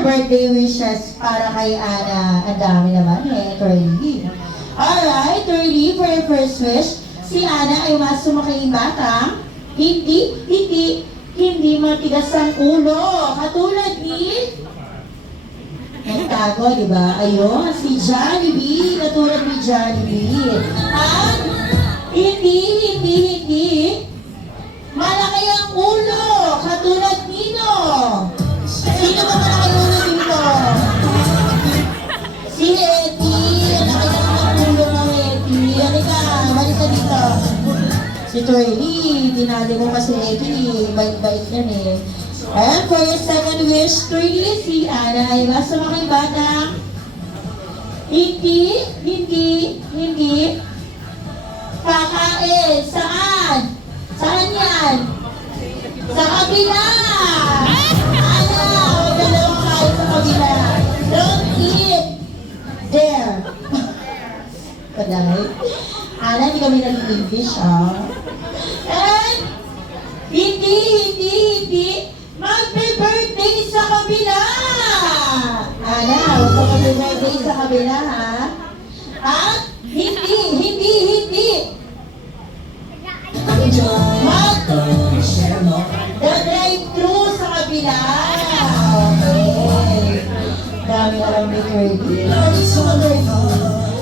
more birthday wishes para kay Ana. Ang dami naman eh, Curly. Alright, Curly, for your first wish, si Ana ay mas sumakaying batang hindi matigas ang ulo. Katulad ni nagtago, di ba? Ayun, si Jollibee, katulad ni Jollibee. At hindi malaki ang ulo, katulad nino. Sino ba malaki ang ulo dito? Si Hetty, malaki ang ulo ng Hetty. Halika, halika dito. Si Twirly, dinali mo kasi Hetty, bait-bait yan eh. And for your second wish, Twirly, si Ana ay mas sumakay batang hindi kakain. Saan? Saan yan? Sa kabila! Ana, huwag ka lang kain sa kabila. Don't eat there. Kadahil. Ana, hindi kami nag-English, ah. And, hindi magbe-birthday sa kabila! Ana, huwag ka magbe-birthday sa kabila, ha? At, hindi mag-drive-thru sa kabila. Okay. Dami alam ni Curly.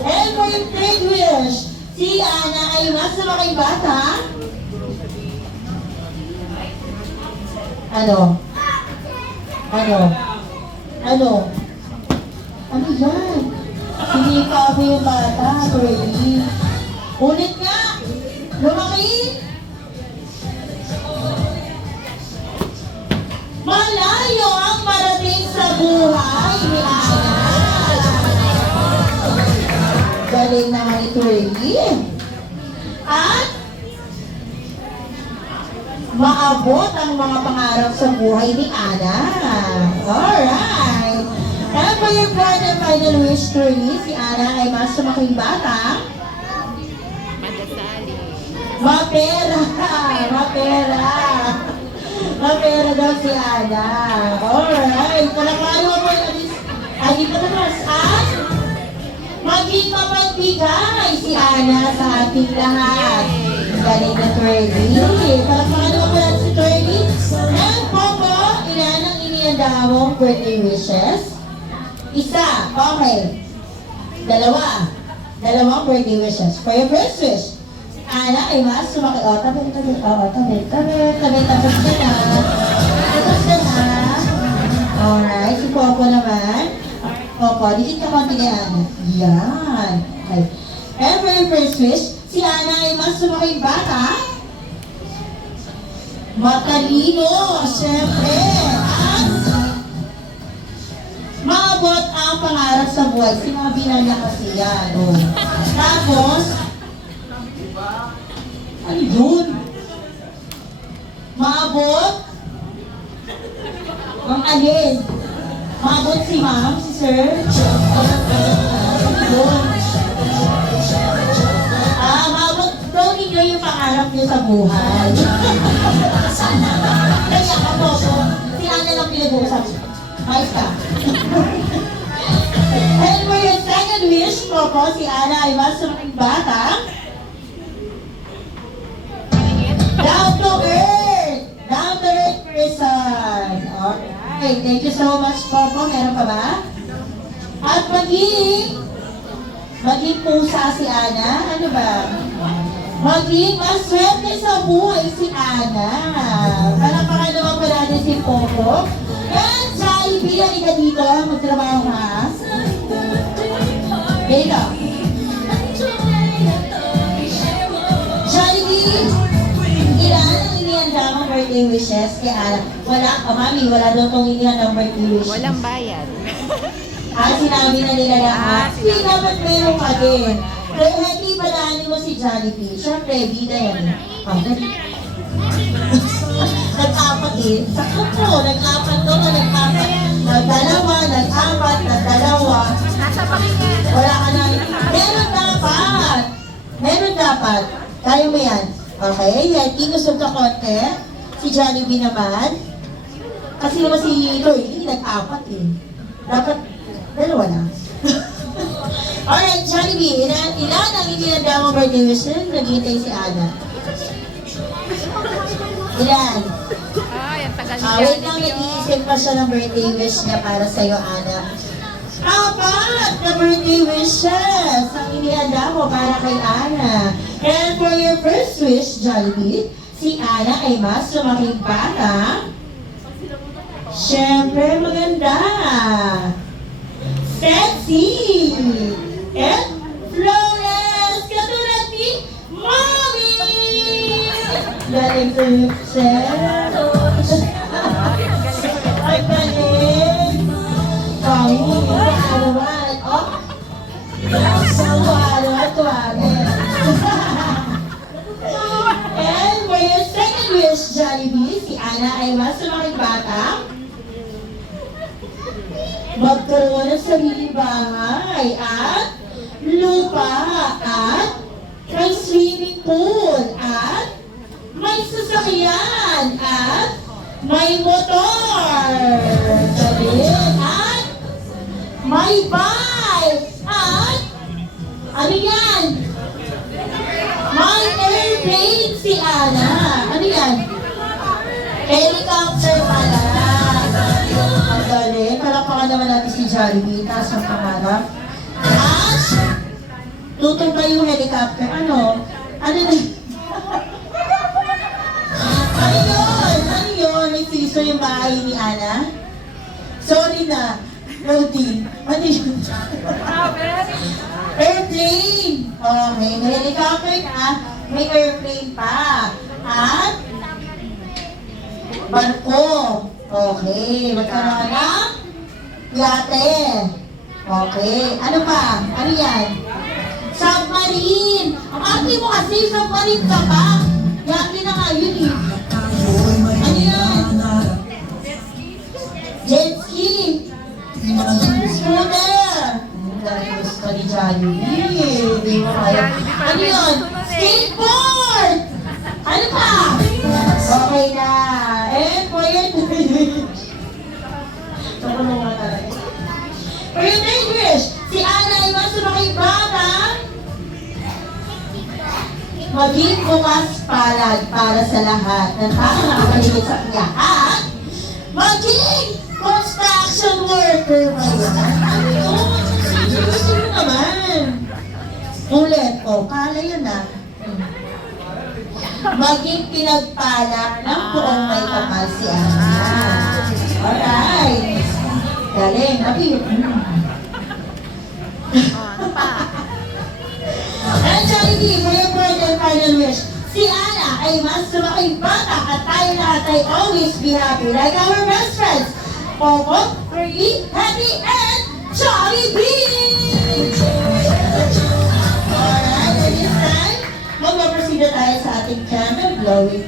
And for your third wish, si Ana ay mas sumakay bata. Ano yan? Sinika mo yung bata, Curly. Ulit nga! Lumaki! Malayo ang marating sa buhay ni Ana. Galing naman ni Curly. At maabot ang mga pangarap sa buhay ni Ana. Alright. And for your fourth and final wish, Curly, si Ana ay mas sumaking bata. Mapera daw si Ana. Alright. Palakalo mo yung di pa naman. At maging mapagbigay si Ana sa ating lahat. Galing na Curly. Palakalo mo pala si Curly. And Popo, ilan ang inianda mong birthday wishes? Isa. Okay. Dalawang birthday wishes. For your first wish, Ana ay mas sumakit. Tabi ka na. Alright, si Popo naman. Popo, dikit ka konti kay Ana. Yan. Okay. And for your first wish, si Ana ay mas sumakit bata. Matalino, syempre. At maabot ang pangarap sa buhay. Sinabi na niya kasi yan. Oh. Tapos, ano yun? Maabot? Ang alin? Maabot si ma'am, si sir? Yun. Maabot daw ninyo yung pangarap niyo sa buhay. Kaya ka po, si Ana lang pinag-uusap. Mais ka. And for your second wish, Popo, si Ana ay mas sumaking bata. Down to earth person. Okay, thank you so much, Popo. Meron pa ba? At maging pusa si Ana. Ano ba? Maging maswerte sa buhay si Ana. Palapakan naman pa natin si Popo. And Jollibee, halika dito. Magtrabaho ka. Dito. Jollibee, ilan ang inihanda mong birthday wishes kay Ana? Wala, mami, wala daw itong inihanda ng birthday wishes. Walang bayad. Sinabi na nila lahat. Hindi dapat meron ka din. Pero hindi balaanin mo si Jollibee. Siyempre, bida yan. Nag-apat eh. Sakto po, nag-apat to, nag-apat. Nag-dalawa, nag-apat, nag-dalawa. Wala ka na. Meron dapat. Kaya mo yan. Okay, Hetty, gusto ka konti. Si Jollibee naman. Kasi naman si Lloyd, nag-apat eh. Dapat, dalawa na. Alright, Jollibee, ilan ang hindi nagdamang birthday wishes? Naghihintay si Ana. Ilan? Ay, ang tagal niya. Wait lang, nag-iisip pa siya ng birthday wish niya para sa'yo, Ana. Apat na birthday wishes ang inihanda mo para kay Ana. And for your first wish, Jollibee, si Ana ay mas lumaking bata. Siyempre, maganda. Sexy. And flawless. Katulad ni Mommy. Galing to yung Ay, galing. Mommy, ano ba? Oh. Ano ba? Tuwagin. And for your second wish, Jollibee, si Ana ay mas lumaking bata. Magkaroon ng sariling bahay at lupa at may swimming pool at may sasakyan at may motor. Galing. At may bike at ano yan? May airplane si Ana. Ano yan? Helicopter pala. Ang galing. Palakpakan naman natin si Jollibee. Taas ang pangarap. At tutumba yung helicopter. Ano? Ano na? Ano yun? Ano yun? May piso yung bahay ni Ana? Sorry na. Loading. Ano yun? Airplane! Okay, may helicopter ka, may airplane pa. At barko. Okay, magkaroon ng yate. Okay, ano pa? Ano yan? Submarine! Ang ate mo kasi, submarine ka pa. Yate na nga yun eh. Ano yan? Jet ski! Scooter! Gusto ni Jollibee. Hindi mo kaya. Ano yun? Skateboard! Ano pa? Okay na. And for your third wish. For your third wish, si Ana ay mas sumakay batang maging bukas palad para sa lahat ng taong nakapaligid sa kanya. At maging construction worker ba yun? Ano yun? Gusto mo naman. Ulit. O, pala yun ah. Maging pinagpala ng buong may kapal si Ana. Alright. Galing. Abi. Ano pa? And Jollibee, for your third and final wish, si Ana ay mas lumaking bata at tayo lahat ay always be happy like our best friends. Popo, Fergie, Happy, and Jollibee! Alright, at this time, mag-proceed na tayo sa ating candle blowing.